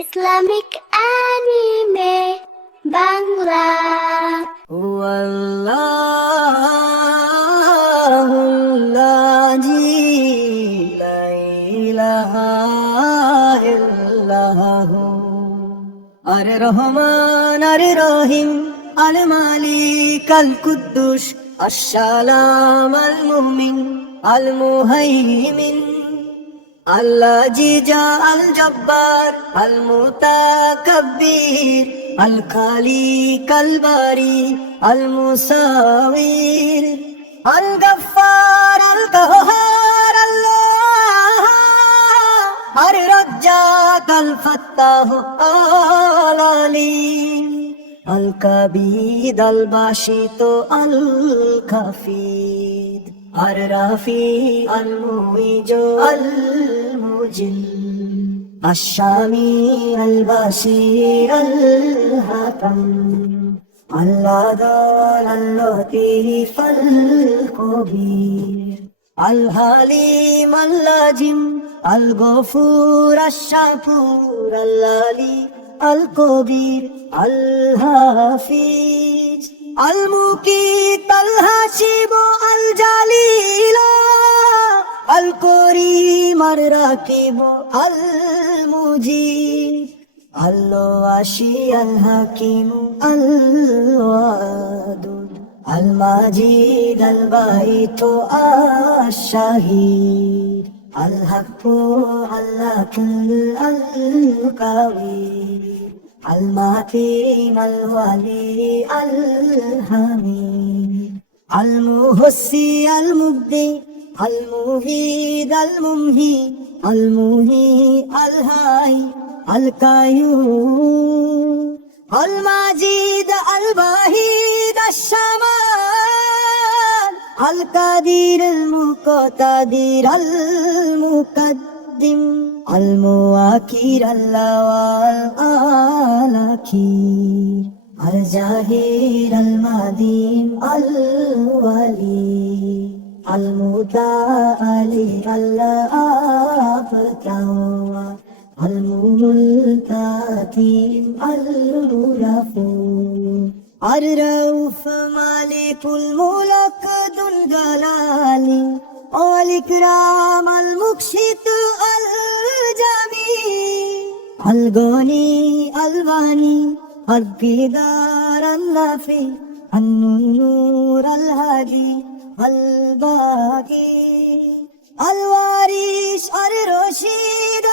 Islamic anime Bangla. ওয়াল্লাহুল্লাযী লা ইলাহা ইল্লাহু আর রহমান আর রহিম আল মালিক আল কুদ্দুস আসসালাম আল মুমিন আল মুহাইমিন আল্লাহ জিজা আল জব্বার আল মুতাকাব্বির আল খালিক আল বারি আল মুসাওয়ির আল গফফার আল কাহ্হার আল্লাহ আর রাজ্জাক আল ফাত্তাহ আল আলিম আল কাবিদ আল বাসিত আল খাফিদ আর রাফি আল মুইজ আল মুজিল আশ-শামি আল বাসির আল হাকাম আল্লাহ দাল আল লতীফ আল কবীর আল হালিম আল লাজিম আল গফুর আশ-শাকুর আল আলী আল কবীর আল হাফিজ আল মুকিত আল হাসিব আল জালিল আল করিম আর রাকিব আল মুজিব আল ওয়াসি আল হাকিম আল ওয়াদুদ আল মাজিদ আল বাইত আশ শাহীদ আল হক আল লাকিল আল কাবীর আল মাতিন আল ওয়ালি আল হামিদ আল মুহসি আল মুবদি আল মুহিদ আল মুমহি আল মুহি আল হাই আল কায়ুম আল মাজিদ আল বাহিদ আশ-শামান আল কাদির আল মুকতাদির আল মুকদ্দিম আল মুআকির আল আলাখির আল জাহির আল মাদিম আল ওয়ালি আল মুতাআলি আল আফতাওয়া আল মুলতাকিম আল মুরাফু আর রউফ মালিকুল মুলক দুল জালালি আল ইকরাম আল মুকশিত আল জামি আল গনি আল বানি আল কিদার আল নাফি আল নূর আল হাদি আল বাকি আল ওয়ারিস আর রশিদ